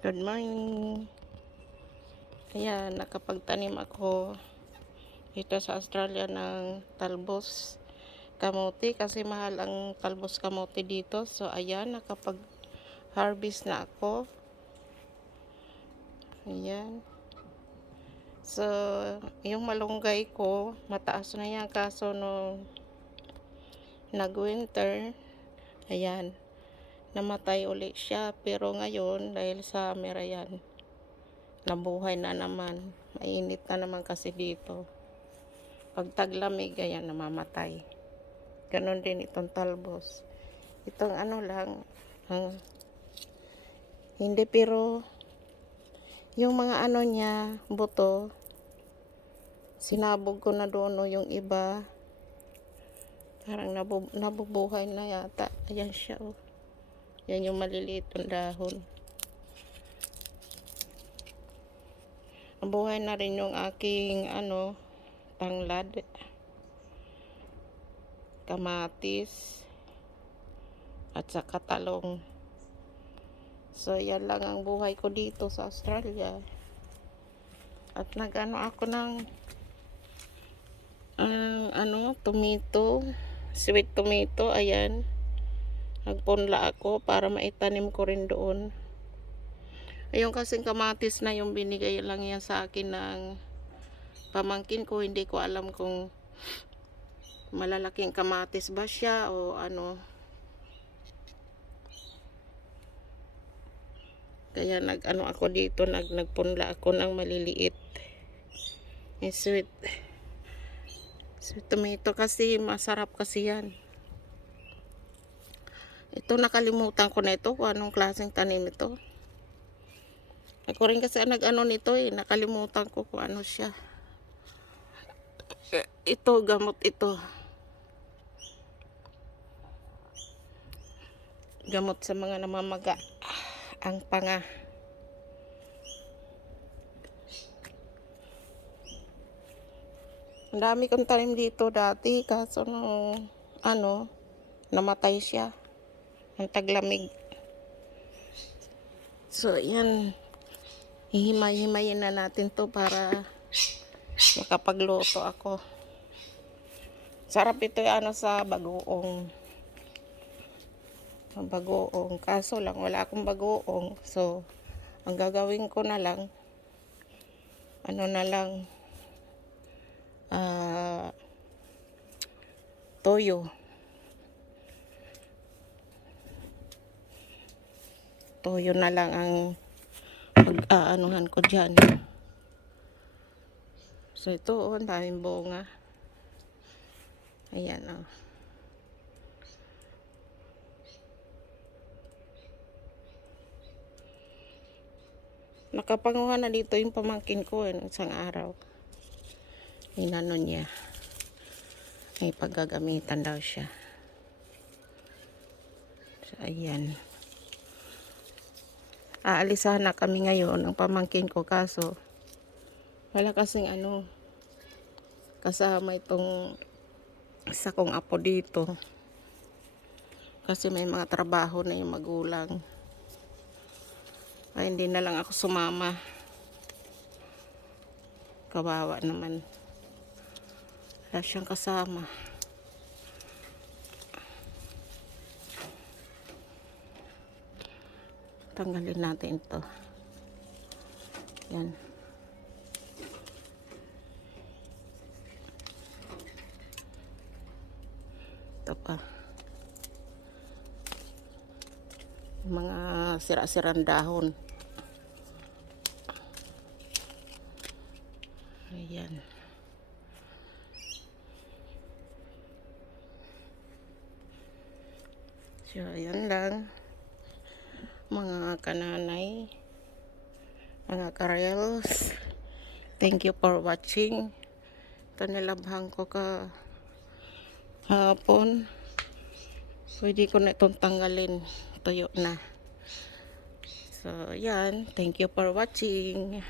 Good morning. Ayan, nakapagtanim ako dito sa Australia ng talbos kamote kasi mahal ang talbos kamote dito. So ayan, nakapag-harvest na ako. Ayan. So, yung malunggay ko, mataas na yan kaso no nag-winter, ayan, namatay ulit siya. Pero ngayon, dahil sa summer, ayan, nabuhay na naman. Mainit na naman kasi dito. Pag taglamig, ayan, namamatay. Ganon din itong talbos. Itong ano lang, hindi, pero yung mga ano niya, buto, sinabog ko na doon, no, yung iba. Parang nabubuhay na yata. Ayan siya, oh. Yan yung maliliit ng dahon. Nabuhay na rin yung aking, tanglad. Kamatis. At saka talong. So, yan lang ang buhay ko dito sa Australia. At nag-ano ako ng tomato, sweet tomato, ayan. Nagpunla ako para maitanim ko rin doon. Ayun kasing kamatis na yung binigay lang yan sa akin ng pamangkin ko. Hindi ko alam kung malalaking kamatis ba siya o ano. Kaya nag-ano ako dito, nagpunla ako ng maliliit. Sweet tomato kasi masarap kasi yan. Ito, nakalimutan ko na ito kung anong klaseng tanim ito. Ako rin kasi nag-ano nito nakalimutan ko kung ano siya. Ito, gamot ito. Gamot sa mga namamaga ang panga. Ang dami kong tanim dito dati kaso namatay siya ang taglamig. So yan, hihimay-himayin na natin to para makapagluto ako. Sarap ito sa bagoong. Kaso lang wala akong bagoong. So ang gagawin ko na lang, toyo. Toyo na lang ang pag-aanuhan ko dyan. So ito, ang daming bunga. Ayan, oh. Nakapanguha na dito yung pamangkin ko isang araw. Inano niya. May paggagamitan daw siya. So, ayan. Aalisahan na kami ngayon ang pamangkin ko kaso wala kasing kasama itong isa kong apo dito. Kasi may mga trabaho na yung magulang. Ay, hindi na lang ako sumama. Kawawa naman. Wala siyang kasama. Tanggalin natin ito. Yan. Ito pa. Mga sira-sirang dahon. Ayan. So, ayan lang. Mga kananay, mga karels, thank you for watching. Ito nilabhan ko hapon. Pwede ko na itong tanggalin. Tuyo na. So, yan. Thank you for watching.